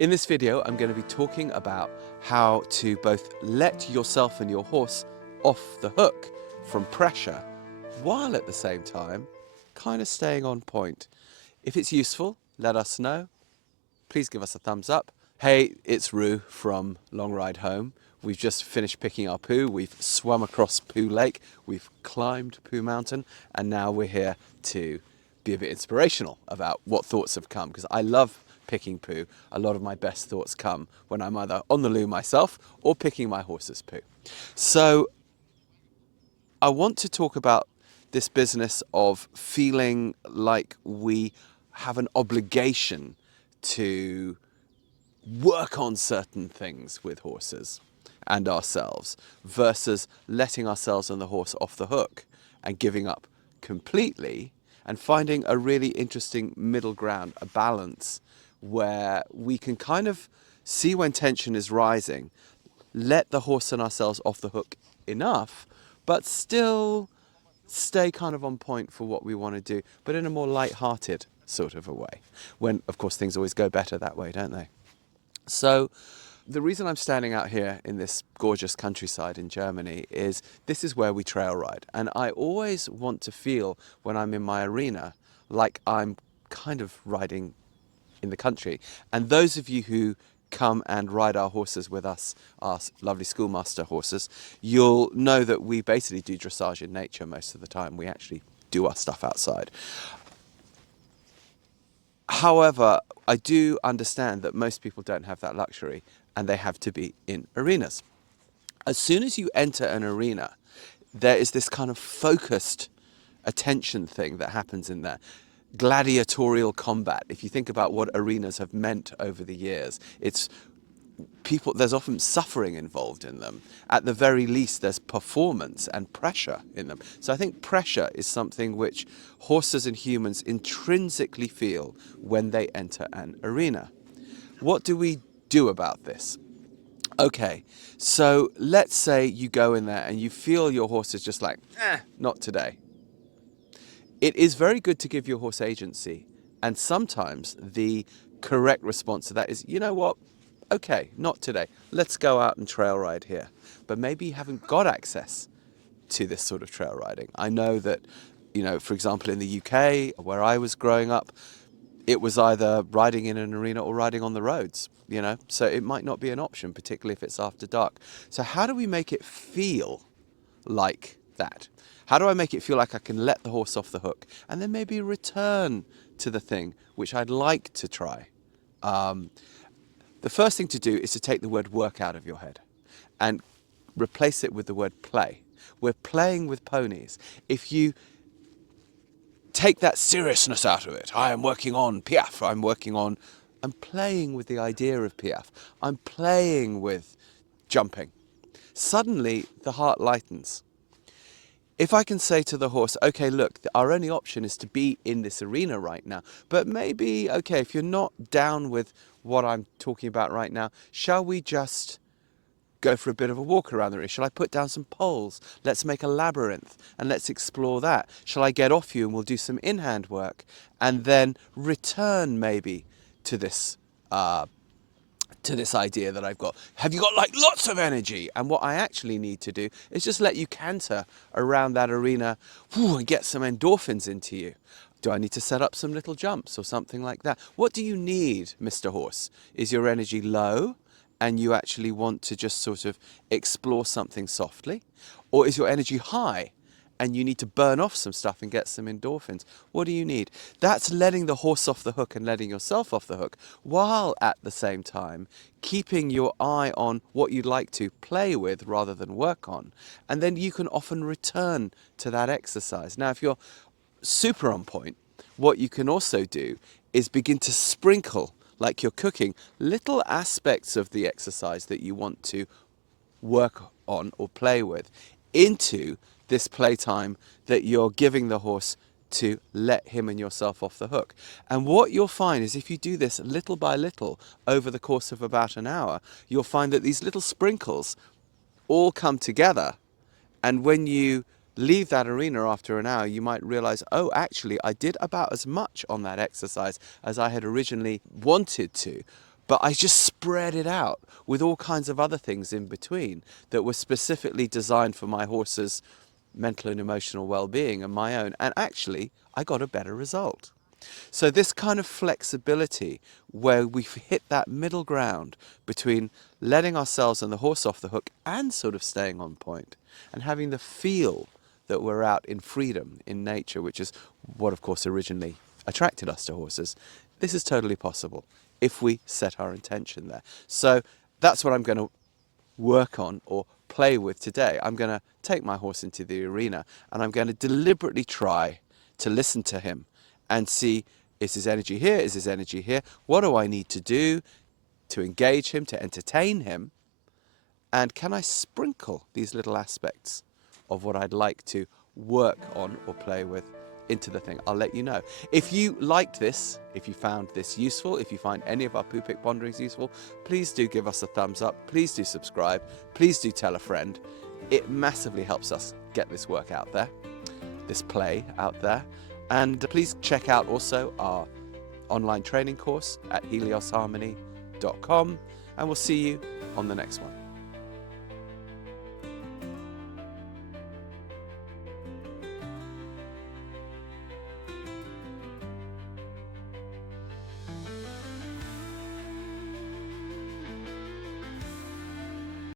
In this video, I'm going to be talking about how to both let yourself and your horse off the hook from pressure, while at the same time, kind of staying on point. If it's useful, let us know. Please give us a thumbs up. Hey, it's Roo from Long Ride Home. We've just finished picking our poo. We've swum across Poo Lake. We've climbed Poo Mountain. And now we're here to be a bit inspirational about what thoughts have come, because I love picking poo. A lot of my best thoughts come when I'm either on the loo myself or picking my horse's poo. So I want to talk about this business of feeling like we have an obligation to work on certain things with horses and ourselves versus letting ourselves and the horse off the hook and giving up completely, and finding a really interesting middle ground, a balance where we can kind of see when tension is rising, let the horse and ourselves off the hook enough, but still stay kind of on point for what we want to do, but in a more light-hearted sort of a way. When, of course, things always go better that way, don't they? So the reason I'm standing out here in this gorgeous countryside in Germany is this is where we trail ride. And I always want to feel when I'm in my arena like I'm kind of riding in the country. And those of you who come and ride our horses with us, our lovely schoolmaster horses, you'll know that we basically do dressage in nature most of the time. We actually do our stuff outside. However, I do understand that most people don't have that luxury and they have to be in arenas. As soon as you enter an arena, there is this kind of focused attention thing that happens in there. Gladiatorial combat. If you think about what arenas have meant over the years, it's people, there's often suffering involved in them. At the very least, there's performance and pressure in them. So I think pressure is something which horses and humans intrinsically feel when they enter an arena. What do we do about this? Okay, so let's say you go in there and you feel your horse is just like, not today. It is very good to give your horse agency, and sometimes the correct response to that is, you know what, okay, not today, let's go out and trail ride here. But maybe you haven't got access to this sort of trail riding. I know that, for example, in the UK, where I was growing up, it was either riding in an arena or riding on the roads, so it might not be an option, particularly if it's after dark. So how do we make it feel like that? How do I make it feel like I can let the horse off the hook and then maybe return to the thing which I'd like to try? The first thing to do is to take the word work out of your head and replace it with the word play. We're playing with ponies. If you take that seriousness out of it, I am working on piaffe, I'm playing with the idea of piaffe, I'm playing with jumping. Suddenly the heart lightens. If I can say to the horse, okay, look, our only option is to be in this arena right now, but maybe, okay, if you're not down with what I'm talking about right now, shall we just go for a bit of a walk around the arena? Shall I put down some poles? Let's make a labyrinth and let's explore that. Shall I get off you and we'll do some in-hand work and then return maybe to this idea that I've got. Have you got like lots of energy? And what I actually need to do is just let you canter around that arena and get some endorphins into you. Do I need to set up some little jumps or something like that? What do you need, Mr. Horse? Is your energy low and you actually want to just sort of explore something softly? Or is your energy high and you need to burn off some stuff and get some endorphins? What do you need? That's letting the horse off the hook and letting yourself off the hook, while at the same time keeping your eye on what you'd like to play with rather than work on. And then you can often return to that exercise. Now, if you're super on point, what you can also do is begin to sprinkle, like you're cooking, little aspects of the exercise that you want to work on or play with into this playtime that you're giving the horse to let him and yourself off the hook. And what you'll find is if you do this little by little over the course of about an hour, you'll find that these little sprinkles all come together. And when you leave that arena after an hour, you might realize, oh, actually, I did about as much on that exercise as I had originally wanted to. but I just spread it out with all kinds of other things in between that were specifically designed for my horse's mental and emotional well-being and my own. And actually, I got a better result. So this kind of flexibility where we've hit that middle ground between letting ourselves and the horse off the hook and sort of staying on point and having the feel that we're out in freedom in nature, which is what, of course, originally attracted us to horses. This is totally possible if we set our intention there. So that's what I'm going to work on or play with today. I'm going to take my horse into the arena and I'm going to deliberately try to listen to him and see, is his energy here? Is his energy here? What do I need to do to engage him, to entertain him? And can I sprinkle these little aspects of what I'd like to work on or play with into the thing? I'll let you know. If you liked this, if you found this useful, if you find any of our Poo Pick Ponderings useful, please do give us a thumbs up. Please do subscribe. Please do tell a friend. It massively helps us get this work out there, this play out there. And please check out also our online training course at heliosharmony.com, and we'll see you on the next one.